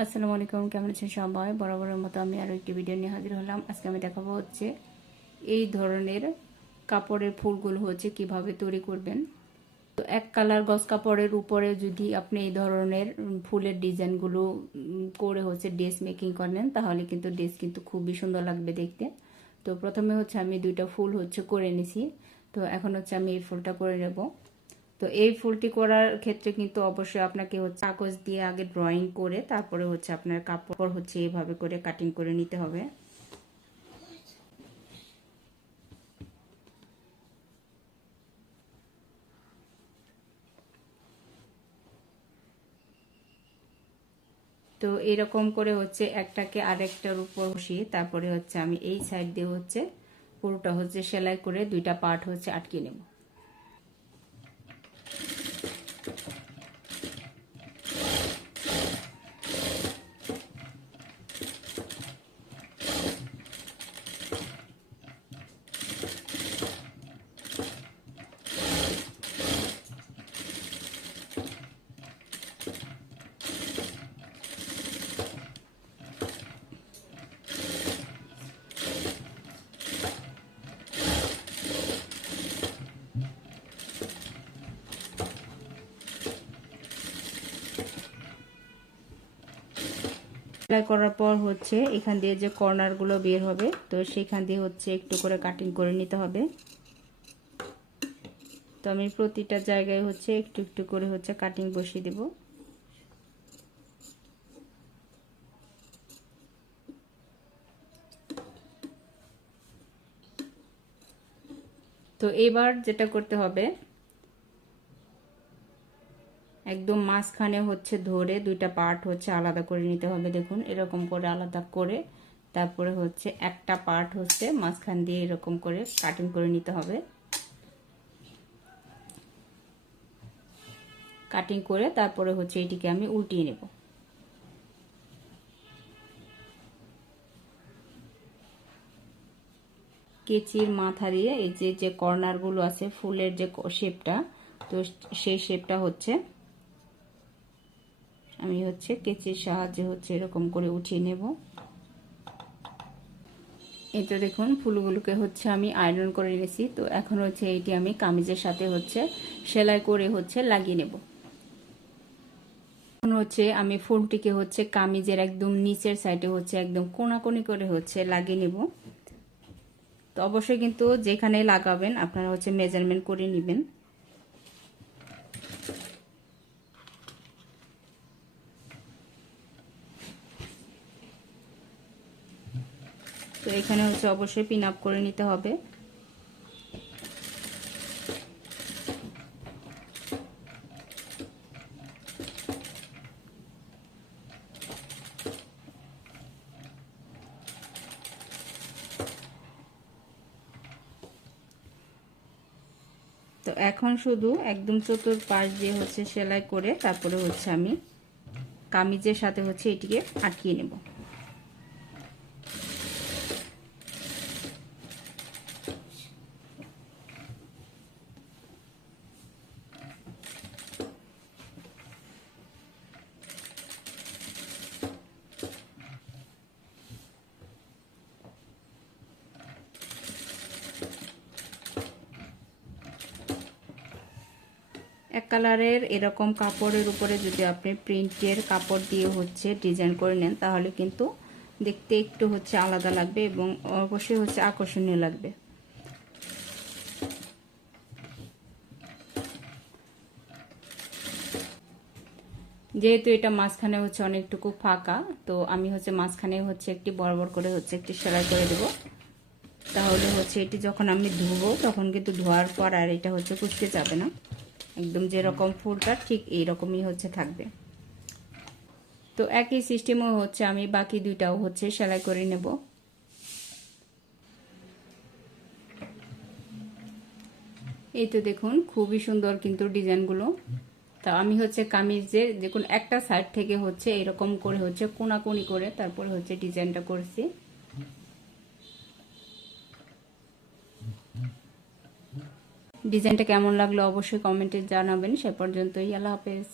আসসালামু আলাইকুম, কেমন আছেন সবাই? বরাবরের মতো আমি আরও একটি ভিডিও নিয়ে হাজির হলাম। আজকে আমি দেখাবো হচ্ছে এই ধরনের কাপড়ের ফুলগুলো হচ্ছে কীভাবে তৈরি করবেন। তো এক কালার গস কাপড়ের উপরে যদি আপনি এই ধরনের ফুলের ডিজাইনগুলো করে হচ্ছে ড্রেস মেকিং করেন, তাহলে কিন্তু ড্রেস কিন্তু খুবই সুন্দর লাগবে দেখতে। তো প্রথমে হচ্ছে আমি দুইটা ফুল হচ্ছে করে নিছি। তো এখন হচ্ছে আমি এই ফুলটা করে নেব। তো এই ফুলটি করার ক্ষেত্রে কিন্তু অবশ্যই আপনাকে হচ্ছে কাগজ দিয়ে আগে ড্রয়িং করে তারপরে হচ্ছে আপনার কাপড় হচ্ছে এইভাবে করে কাটিং করে নিতে হবে। তো এরকম করে হচ্ছে একটাকে আরেকটার উপর বসিয়ে তারপরে হচ্ছে আমি এই সাইড দিয়ে হচ্ছে পুরোটা হচ্ছে সেলাই করে দুইটা পার্ট হচ্ছে আটকে নেব। সেলাই করার পর হচ্ছে এখান দিয়ে যে কর্নারগুলো বের হবে, তো সেখান দিয়ে হচ্ছে একটু করে কাটিং করে নিতে হবে। তো আমি প্রতিটা জায়গায় হচ্ছে একটু একটু করে হচ্ছে কাটিং বসিয়ে দেব। তো এবার যেটা করতে হবে একদম মাঝখানে হচ্ছে ধরে দুইটা পার্ট হচ্ছে আলাদা করে নিতে হবে, দেখুন। এরকম করে আলাদা করে, তারপরে হচ্ছে একটা পার্ট হচ্ছে মাঝখান দিয়ে এরকম করে কাটিং করে নিতে হবে। কাটিং করে তারপরে হচ্ছে এটিকে আমি উল্টিয়ে নেব। কেচির মাথা দিয়ে এই যে যে কর্নারগুলো আছে, ফুলের যে শেপটা তো সেই শেপটা হচ্ছে আমি হচ্ছে কেচির সাহায্যে হচ্ছে এরকম করে উঠিয়ে নেব। এই তো দেখুন, ফুলগুলোকে হচ্ছে আমি আয়রন করে নিয়েছি। তো এখন হচ্ছে এইটি আমি কামিজের সাথে হচ্ছে সেলাই করে হচ্ছে লাগিয়ে নেব। এখন হচ্ছে আমি ফুলটিকে হচ্ছে কামিজের একদম নিচের সাইডে হচ্ছে একদম কোনাকুনি করে হচ্ছে লাগিয়ে নেব। তো অবশ্যই কিন্তু যেখানে লাগাবেন আপনারা হচ্ছে মেজারমেন্ট করে নেবেন। তো এখানে হচ্ছে অবশ্যই পিন আপ করে নিতে হবে। তো এখন শুধু একদম চতুর পাশ দিয়ে হচ্ছে সেলাই করে তারপরে হচ্ছে আমি কামিজের সাথে হচ্ছে এটিকে আটকিয়ে নেব। এক কালারের এরকম কাপড়ের উপরে যদি আপনি প্রিন্টের কাপড় দিয়ে হচ্ছে ডিজাইন করে নেন, তাহলে কিন্তু দেখতে একটু হচ্ছে আলাদা লাগবে এবং অবশ্যই হচ্ছে আকর্ষণীয় লাগবে। যেহেতু এটা মাঝখানে হচ্ছে অনেকটুকু ফাঁকা, তো আমি হচ্ছে মাঝখানে হচ্ছে একটি বরাবর করে হচ্ছে একটি সেলাই করে দেব। তাহলে হচ্ছে এটি যখন আমি ধুবো, তখন কিন্তু ধোয়ার পর আর এটা হচ্ছে কুচকে যাবে না। একদম যেরকম ফুলটা ঠিক এইরকমই হচ্ছে থাকবে। তো একই সিস্টেমও হচ্ছে আমি বাকি দুইটাও হচ্ছে সেলাই করে নেব। এই তো দেখুন, খুবই সুন্দর কিন্তু ডিজাইনগুলো। তা আমি হচ্ছে কামিজের দেখুন একটা সাইড থেকে হচ্ছে এরকম করে হচ্ছে কোনাকুনি করে তারপরে হচ্ছে ডিজাইনটা করছি। ডিজাইনটা কেমন লাগল অবশ্যই কমেন্টে জানাবেন। সে পর্যন্তই আল্লাহ হাফেজ।